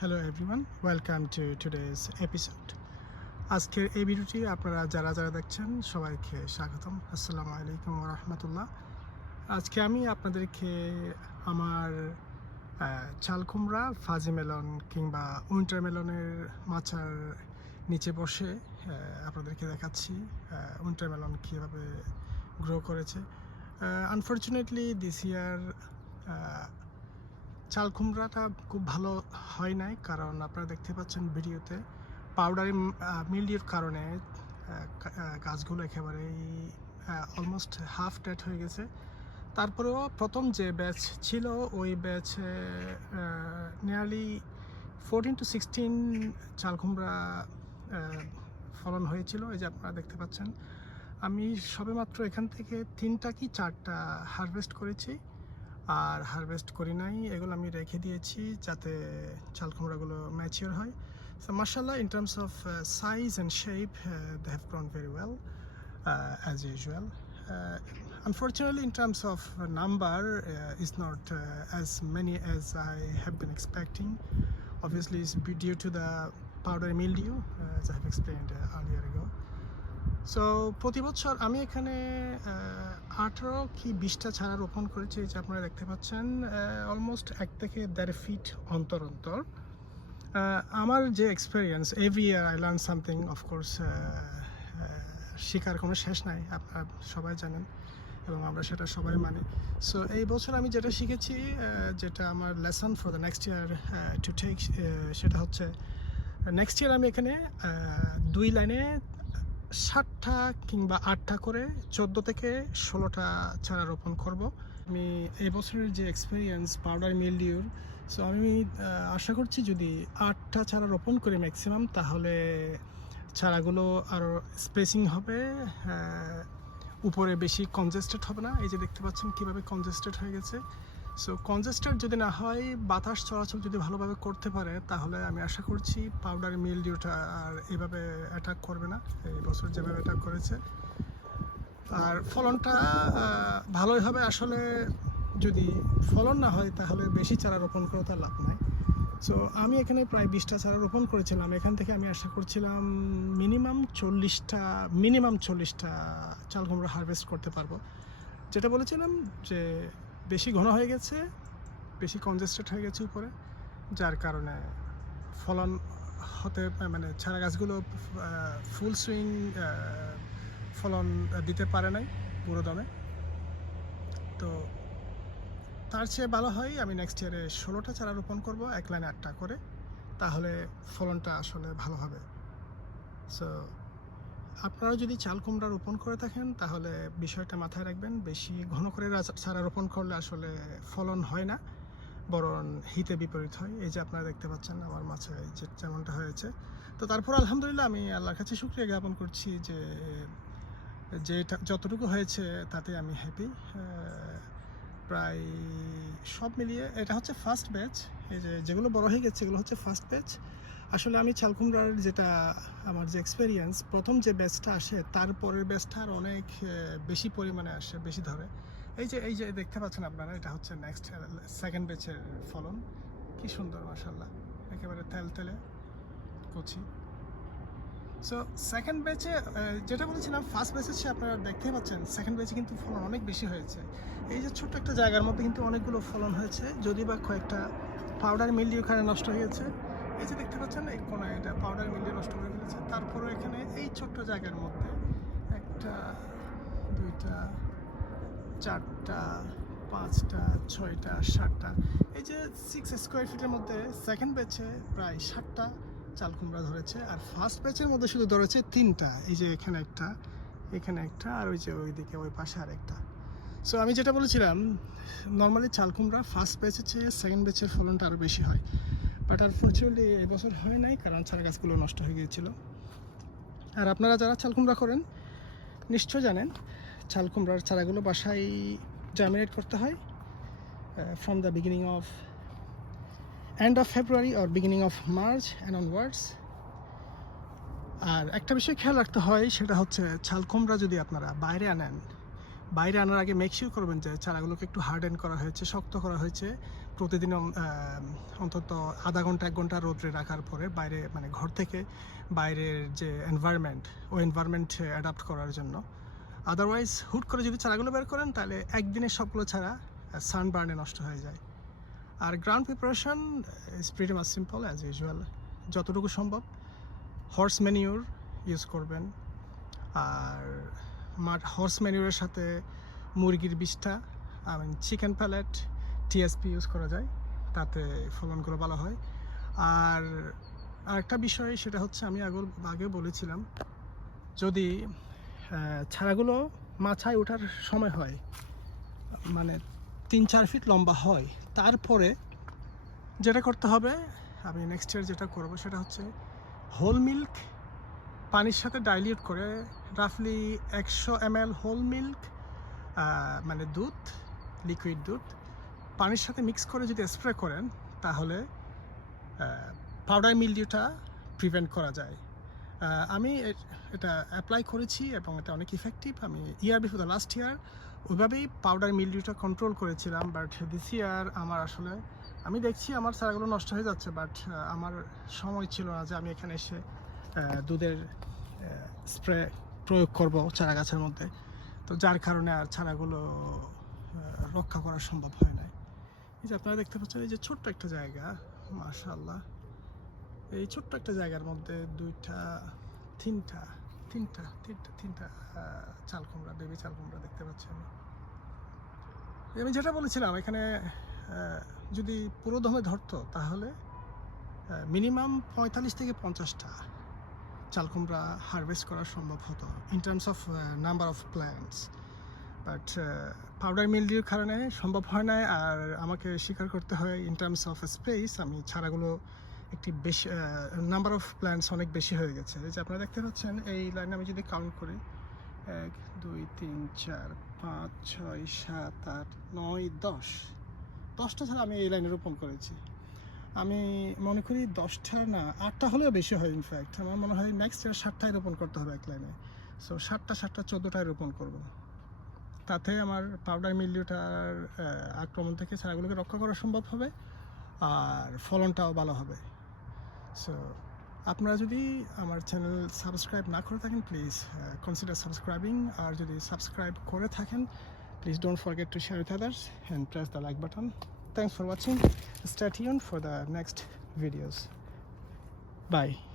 Hello everyone welcome to today's episode আজকের এই ভিডিওটি আপনারা যারা যারা দেখছেন সবাইকে স্বাগতম। আসসালামু আলাইকুম রহমতুল্লাহ। আজকে আমি আপনাদেরকে আমার আহ, চাল কুমড়া ফাজি মেলন কিংবা উইন্টার মেলনের মাচার নিচে বসে আপনাদেরকে দেখাচ্ছি উইন্টার মেলন কীভাবে গ্রো করেছে। আনফর্চুনেটলি দিস ইয়ার চাল কুমড়াটা খুব ভালো হয় নাই, কারণ আপনারা দেখতে পাচ্ছেন ভিডিওতে পাউডারি মিলডির কারণে গাছগুলো একেবারেই অলমোস্ট হাফ ডেট হয়ে গেছে। তারপরেও প্রথম যে ব্যাচ ছিল, ওই ব্যাচে নিয়ারলি ফোরটিন টু সিক্সটিন চাল কুমড়া ফলন হয়েছিল। এই যে আপনারা দেখতে পাচ্ছেন, আমি সবেমাত্র এখান থেকে তিনটা কি চারটা হারভেস্ট করেছি। আর হারভেস্ট করি নাই, এগুলো আমি রেখে দিয়েছি যাতে চাল কুমড়াগুলো ম্যাচিওর হয়। সো মার্শাল্লাহ in terms of size and shape they have grown very well as usual unfortunately in terms of number is not as many as I have been expecting obviously is be due to the powder mildew have explained earlier go so প্রতি বছর আমি এখানে আঠারো কি বিশটা ছাড়া রোপণ করেছি যে আপনারা দেখতে পাচ্ছেন অলমোস্ট এক থেকে দেড় ফিট অন্তর অন্তর। আমার যে experience every year I learn something of course শেখার কোনো শেষ নাই, আপনারা সবাই জানেন এবং আমরা সেটা সবাই মানি। সো এই বছর আমি যেটা শিখেছি যেটা আমার lesson for the next year to take সেটা হচ্ছে নেক্সট ইয়ার আমি এখানে দুই লাইনে ষাটটা কিংবা আটটা করে চোদ্দ থেকে ষোলোটা চারা রোপণ করব। আমি এই বছরের যে এক্সপিরিয়েন্স পাউডার মিলডিউর সো আমি আশা করছি যদি আটটা চারা রোপণ করি ম্যাক্সিমাম তাহলে চারাগুলো আরও স্পেসিং হবে উপরে বেশি কনজেস্টেড হবে না। এই যে দেখতে পাচ্ছেন কীভাবে কনজেস্টেড হয়ে গেছে। সো কনজেস্টেড যদি না হয়, বাতাস চলাচল যদি ভালোভাবে করতে পারে, তাহলে আমি আশা করছি পাউডার মিলডিউটা আর এভাবে অ্যাটাক করবে না। এই বছর যেভাবে অ্যাটাক করেছে। আর ফলনটা ভালোই হবে। আসলে যদি ফলন না হয়, তাহলে বেশি চারা রোপণ করে তার লাভ নাই। সো আমি এখানে প্রায় বিশটা চারা রোপণ করেছিলাম। এখান থেকে আমি আশা করছিলাম মিনিমাম চল্লিশটা মিনিমাম চল্লিশটা চাল কুমড়ো হারভেস্ট করতে পারব। যেটা বলেছিলাম যে বেশি ঘন হয়ে গেছে, বেশি কনজেস্টেড হয়ে গেছে উপরে, যার কারণে ফলন হতে মানে চারা গাছগুলো ফুল সুইং ফলন দিতে পারে নাই পুরো দমে। তো তার চেয়ে ভালো হয় আমি নেক্সট ইয়ারে ষোলোটা চারা রোপণ করব, এক লাইনে আটটা করে, তাহলে ফলনটা আসলে ভালো হবে। সো আপনারা যদি চাল কুমড়া রোপণ করে থাকেন, তাহলে বিষয়টা মাথায় রাখবেন, বেশি ঘন করে চারা রোপণ করলে আসলে ফলন হয় না, বরং হিতে বিপরীত হয়। এই যে আপনারা দেখতে পাচ্ছেন আমার মাছে যে যেমনটা হয়েছে। তো তারপর আলহামদুলিল্লাহ আমি আল্লাহর কাছে শুক্রিয়া জ্ঞাপন করছি যে, যেটা, যতটুকু হয়েছে তাতে আমি হ্যাপি প্রায় সব মিলিয়ে এটা হচ্ছে ফার্স্ট ব্যাচ এই যে যেগুলো বড় হয়ে গেছে, এগুলো হচ্ছে ফার্স্ট ব্যাচ আসলে আমি চালকুমড়ার যেটা, আমার যে এক্সপেরিয়েন্স প্রথম যে ব্যাচটা আসে, তারপরের ব্যাচটা আর অনেক বেশি পরিমাণে আসে, বেশি ধরে। এই যে এই যে দেখতে পাচ্ছেন আপনারা, এটা হচ্ছে নেক্সট সেকেন্ড ব্যাচের ফলন। কি সুন্দর মাসাল্লাহ একেবারে তেল তেলে কচি। সো সেকেন্ড ব্যাচে যেটা বলেছিলাম ফার্স্ট ব্যাচে সে আপনারা দেখতেই পাচ্ছেন সেকেন্ড ব্যাচে কিন্তু ফলন অনেক বেশি হয়েছে। এই যে ছোট্ট একটা জায়গার মধ্যে কিন্তু অনেকগুলো ফলন হয়েছে যদি বা কয়েকটা পাউডার মিলিও ওখানে নষ্ট হয়ে গেছে এই যে দেখতে পাচ্ছেন, এই কোনায় এটা পাউডার মিলিয়ে নষ্ট করে ফেলেছে। তারপরে এখানে এই ছোট্ট জায়গার মধ্যে একটা, দুইটা, চারটা, পাঁচটা, ছয়টা, সাতটা, এই যে সিক্স স্কোয়ার ফিটের মধ্যে সেকেন্ড ব্যাচে প্রায় ষাটটা চাল কুমড়া ধরেছে, আর ফার্স্ট ব্যাচের মধ্যে শুধু ধরেছে তিনটা। এই যে এখানে একটা এখানে একটা, আর ওই যে ওইদিকে, ওই পাশে আর একটা সো আমি যেটা বলেছিলাম নর্মালি চাল কুমড়া ফার্স্ট ব্যাচের চেয়ে সেকেন্ড ব্যাচের ফলনটা আরও বেশি হয়। বাট আনফর্চুনেটলি এই বছর হয় নাই, কারণ চারা গাছগুলো নষ্ট হয়ে গিয়েছিল। আর আপনারা যারা চাল কুমড়া করেন নিশ্চয় জানেন, চাল কুমড়ার চারাগুলো বাসায় জার্মিনেট করতে হয় from the beginning of end of February or beginning of March and onwards আর একটা বিষয় খেয়াল রাখতে হয়, সেটা হচ্ছে চাল কুমড়া যদি আপনারা বাইরে আনেন, বাইরে আনার আগে মেকশিওর করবেন যে চারাগুলোকে একটু হার্ডেন করা হয়েছে, শক্ত করা হয়েছে প্রতিদিন অন্তত আধা ঘণ্টা, এক ঘণ্টা রোদ্রে রাখার পরে বাইরে মানে ঘর থেকে বাইরের যে এনভায়রনমেন্ট ওই এনভায়রনমেন্ট অ্যাডাপ্ট করার জন্য। আদারওয়াইজ হুট করে যদি চারাগুলো বের করেন, তাহলে একদিনে সবগুলো ছাড়া সানবার্নে নষ্ট হয়ে যায়। আর ground preparation is much simple as usual যতটুকু সম্ভব হর্স ম্যানিউর ইউজ করবেন। আর মাঠ হর্স ম্যানিউরের সাথে মুরগির বিষটা I mean chicken pellet TSP use করা যায় তাতে ফলনগুলো ভালো হয়। আর আরেকটা বিষয় সেটা হচ্ছে আমি আগর আগে বলেছিলাম যদি আহ, ছানাগুলো মাছায় ওঠার সময় হয় মানে তিন চার ফিট লম্বা হয় তারপরে যেটা করতে হবে আমি নেক্সট ইয়ার যেটা করব সেটা হচ্ছে হোল মিল্ক পানির সাথে ডাইলিউট করে রাফলি একশো এম হোল মিল্ক মানে দুধ লিকুইড দুধ পানির সাথে মিক্স করে যদি স্প্রে করেন, তাহলে পাউডার মিলডিউটা প্রিভেন্ট করা যায়। আমি এটা অ্যাপ্লাই করেছি এবং এটা অনেক ইফেক্টিভ আমি year before the last year ওইভাবেই পাউডার মিলডিউটা কন্ট্রোল করেছিলাম বাট দিস ইয়ার আমার আসলে, আমি দেখছি আমার চারাগুলো নষ্ট হয়ে যাচ্ছে বাট আমার সময় ছিল না যে আমি এখানে এসে দুধের স্প্রে প্রয়োগ করব চারা গাছের মধ্যে। তো যার কারণে আর চারাগুলো রক্ষা করা সম্ভব হয় নাই এই যে আপনারা দেখতে পাচ্ছেন, এই যে ছোট্ট একটা জায়গা মাশাল্লাহ এই ছোট্ট একটা জায়গার মধ্যে দুইটা, তিনটা তিনটা তিনটা তিনটা চাল কুমড়া বেবি চাল কুমড়া দেখতে পাচ্ছি আমি আমি যেটা বলেছিলাম, এখানে যদি পুরো দমে ধরতো, তাহলে মিনিমাম পঁয়তাল্লিশ থেকে পঞ্চাশটা চাল কুমড়া হারভেস্ট করা সম্ভব হতো in terms of number of plants but powder মিলডির কারণে সম্ভব হয় না আর আমাকে স্বীকার করতে হয় ইন টার্মস অফ স্পেস আমি ছাড়াগুলো একটি বেশি নাম্বার অফ প্ল্যান্টস অনেক বেশি হয়ে গেছে। এই যে আপনারা দেখতে পাচ্ছেন, এই লাইনে আমি যদি কাউন্ট করি, এক, দুই, তিন, চার, পাঁচ, ছয়, সাত, আট, নয়, দশ। দশটা ছাড়া আমি এই লাইনে রোপণ করেছি। আমি মনে করি দশটা না, আটটা হলেও বেশি হয় ইনফ্যাক্ট আমার মনে হয় নেক্সট ইয়ার ষাটটায় রোপণ করতে হবে এক লাইনে সো সাতটা সাতটা, চোদ্দোটায় রোপণ করব। তাতে আমার পাউডার মিলিউটার আক্রমণ থেকে ছাড়াগুলোকে রক্ষা করা সম্ভব হবে আর ফলনটাও ভালো হবে সো আপনারা যদি আমার চ্যানেল সাবস্ক্রাইব না করে থাকেন প্লিজ কনসিডার সাবস্ক্রাইবিং আর যদি সাবস্ক্রাইব করে থাকেন please don't forget to share with others and press the like button Thanks for watching. Stay tuned for the next videos. Bye.